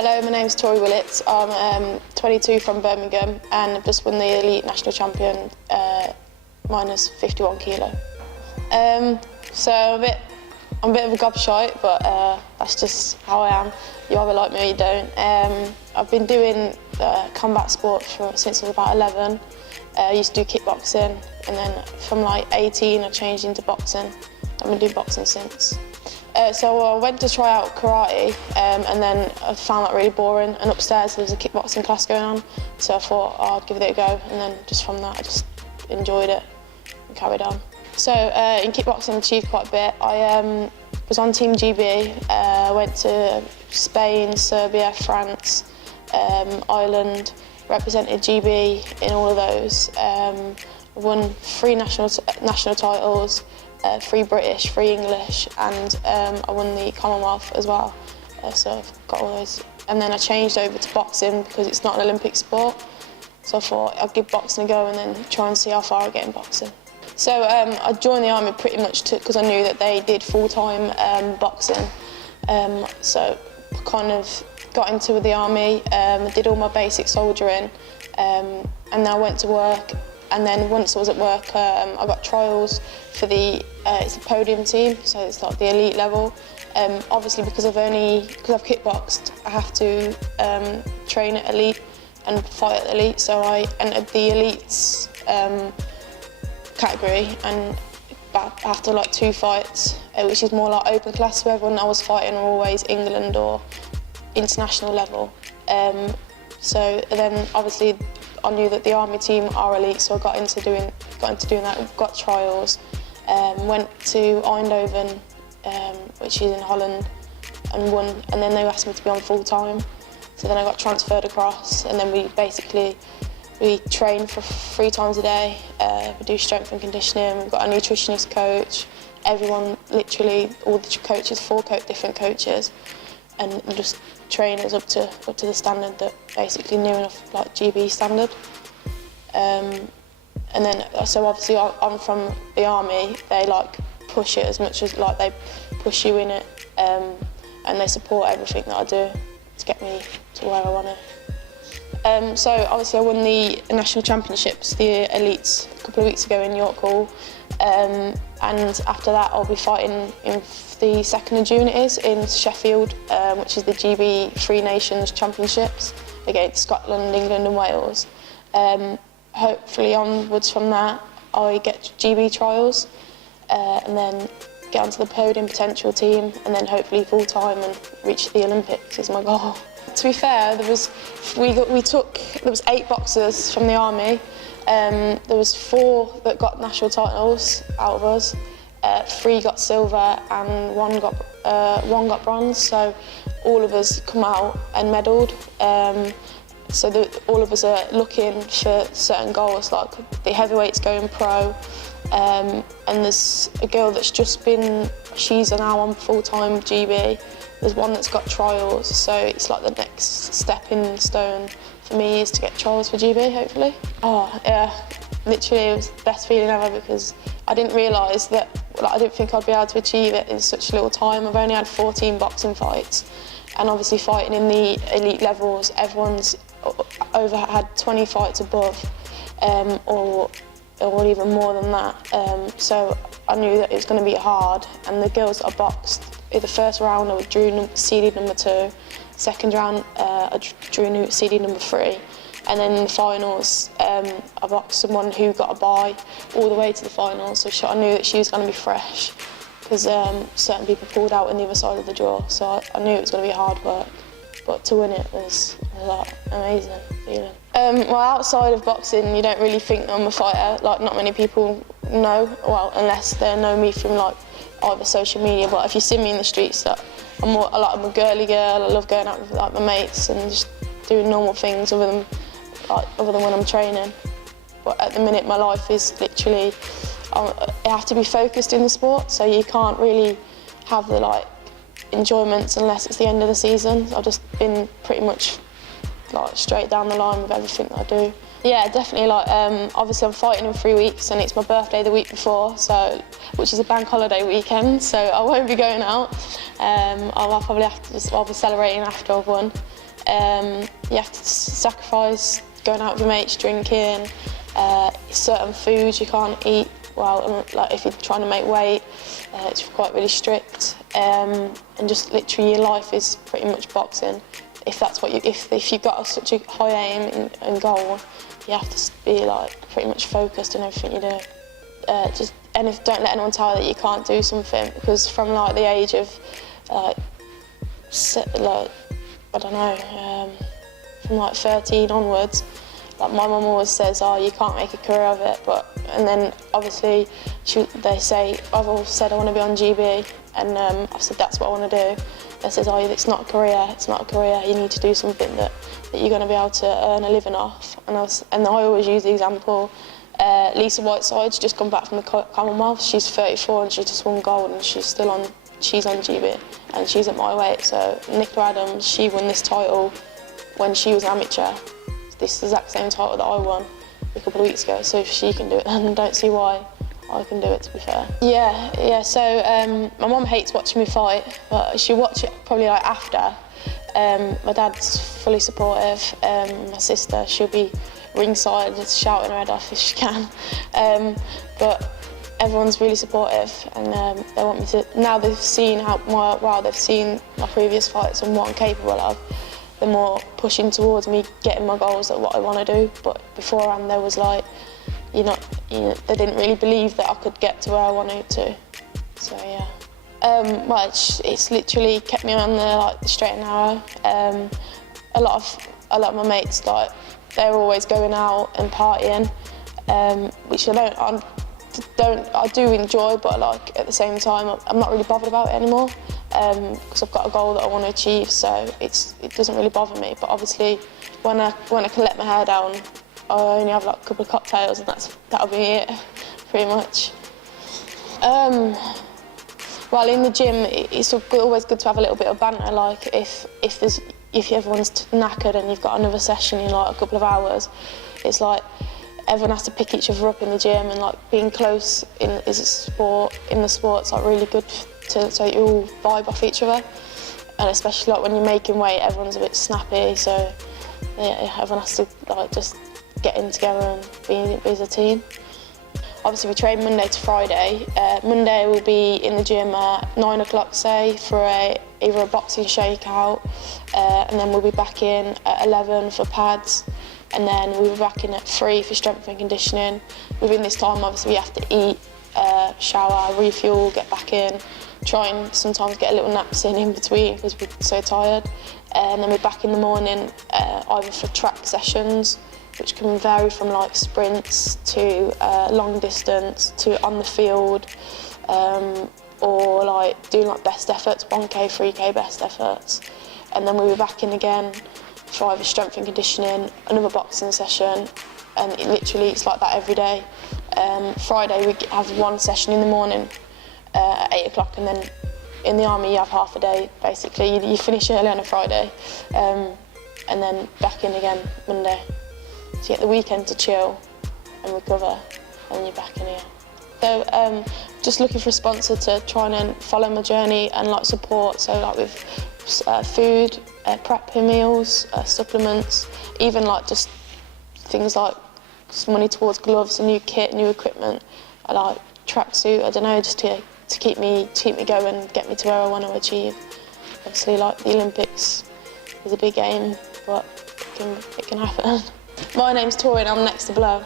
Hello, my name's Tori Willetts. I'm 22 from Birmingham and I've just won the Elite National Champion minus 51 kilo. So I'm a bit of a gobshite, but that's just how I am. You either like me or you don't. I've been doing combat sport since I was about 11. I used to do kickboxing, and then from like 18 I changed into boxing. I've been doing boxing since. So I went to try out karate, and then I found that really boring, and upstairs there was a kickboxing class going on, so I thought I'd give it a go, and then just from that I just enjoyed it and carried on. So in kickboxing I achieved quite a bit. I was on Team GB, went to Spain, Serbia, France, Ireland, represented GB in all of those. Won 3 national titles, 3 British, 3 English, and I won the Commonwealth as well. So I've got all those. And then I changed over to boxing because it's not an Olympic sport. So I thought I'd give boxing a go and then try and see how far I get in boxing. So I joined the army pretty much because I knew that they did full-time boxing. So I kind of got into the army, did all my basic soldiering, and then I went to work. And then once I was at work, I got trials for it's a podium team, so it's like the elite level. Obviously, because I've kickboxed, I have to train at elite and fight at elite. So I entered the elites category, and after like 2 fights, which is more like open class, so everyone I was fighting were always England or international level. So then obviously I knew that the army team are elite, so I got into doing that. Got trials, went to Eindhoven, which is in Holland, and won. And then they asked me to be on full time. So then I got transferred across, and then we train for 3 times a day. We do strength and conditioning. We've got a nutritionist coach. Everyone, literally, all the coaches, 4 different coaches, and just train us up to the standard that basically near enough like GB standard. And then so obviously I'm from the army. They like push it as much as like they push you in it, and they support everything that I do to get me to where I want to. So obviously I won the national championships, the elites, a couple of weeks ago in York Hall, and after that I'll be fighting in the 2nd of June it is, in Sheffield, which is the GB 3 Nations Championships against Scotland, England and Wales. Hopefully onwards from that I get GB trials, and then get onto the podium potential team, and then hopefully full time and reach the Olympics is my goal. To be fair, there was 8 boxers from the army. There was 4 that got national titles out of us. 3 got silver and 1 got bronze. So all of us come out and medalled. So all of us are looking for certain goals, like the heavyweights going pro. And there's a girl that's just been, she's now on full-time GB. There's one that's got trials, so it's like the next stepping stone for me is to get trials for GB, hopefully. Oh, yeah, literally it was the best feeling ever, because I didn't realise that, I didn't think I'd be able to achieve it in such a little time. I've only had 14 boxing fights, and obviously fighting in the elite levels, everyone's had 20 fights above, or even more than that. So I knew that it was going to be hard, and the girls that I boxed, in the first round I drew seeded number 2, second round I drew seeded number 3, and then in the finals I boxed someone who got a bye all the way to the finals, so I knew that she was going to be fresh, because certain people pulled out on the other side of the draw, so I knew it was going to be hard work, but to win it was like amazing feeling. Well, outside of boxing, you don't really think I'm a fighter. Like, not many people know, well, unless they know me from like either social media. But if you see me in the streets, I'm a girly girl. I love going out with like my mates and just doing normal things other than when I'm training. But at the minute, my life is literally, I have to be focused in the sport, so you can't really have the like enjoyments unless it's the end of the season. I've just been pretty much like straight down the line with everything that I do. Yeah, definitely. Like, obviously I'm fighting in 3 weeks, and it's my birthday the week before, so which is a bank holiday weekend, so I won't be going out. I'll probably have to I'll be celebrating after I've won. You have to sacrifice going out with your mates, drinking, certain foods you can't eat. Well, like if you're trying to make weight, it's quite really strict, and just literally your life is pretty much boxing. If that's what if you've got such a high aim and goal, you have to be like pretty much focused in everything you do. Don't let anyone tell you that you can't do something, because from like the age of I don't know, from like 13 onwards, like my mum always says, oh, you can't make a career of it, and then obviously they say, I've always said I want to be on GB, and I've said that's what I want to do. They says, oh, it's not a career, you need to do something that you're going to be able to earn a living off. And I always use the example, Lisa Whiteside's just come back from the Commonwealth, she's 34 and she just won gold, and she's on GB, and she's at my weight. So Nicola Adams, she won this title when she was amateur, this exact same title that I won a couple of weeks ago, so if she can do it, then I don't see why I can do it, to be fair. Yeah, so my mum hates watching me fight, but she'll watch it probably like after. My dad's fully supportive, my sister, she'll be ringside just shouting her head off if she can. But everyone's really supportive, and they want me to, now they've seen they've seen my previous fights and what I'm capable of, they're more pushing towards me getting my goals at what I want to do. But beforehand there was like, they didn't really believe that I could get to where I wanted to. So yeah. Well, it's literally kept me on the straight and narrow. A lot of my mates, like, they're always going out and partying, which I do enjoy, but like at the same time I'm not really bothered about it anymore, because I've got a goal that I want to achieve, so it doesn't really bother me. But obviously when I can let my hair down, I only have like a couple of cocktails, and that'll be it, pretty much. Well, in the gym, it's always good to have a little bit of banter. Like if everyone's knackered and you've got another session in like a couple of hours, it's like everyone has to pick each other up in the gym, and like being close in the sport's like really good so you all vibe off each other. And especially like when you're making weight, everyone's a bit snappy, so yeah, everyone has to like just get in together and be as a team. Obviously we train Monday to Friday. Monday we'll be in the gym at 9 o'clock, say, for either a boxing shakeout, and then we'll be back in at 11 for pads, and then we'll be back in at 3 for strength and conditioning. Within this time, obviously, we have to eat, shower, refuel, get back in, try and sometimes get a little naps in between because we're so tired. And then we're back in the morning, either for track sessions, which can vary from like sprints to long distance to on the field, or like doing like best efforts, 1K, 3K best efforts. And then we'll be back in again for either strength and conditioning, another boxing session, and it's like that every day. Friday we have one session in the morning at 8 o'clock, and then in the army you have half a day basically. You finish early on a Friday, and then back in again Monday. So you get the weekend to chill and recover, and you're back in here. So just looking for a sponsor to try and follow my journey and like support, so like with food, prep meals, supplements, even like just things like money towards gloves, a new kit, new equipment, I like tracksuit, I don't know, just to keep me going and get me to where I want to achieve. Obviously like the Olympics is a big aim, but it can happen. My name's Tori and I'm next to blow.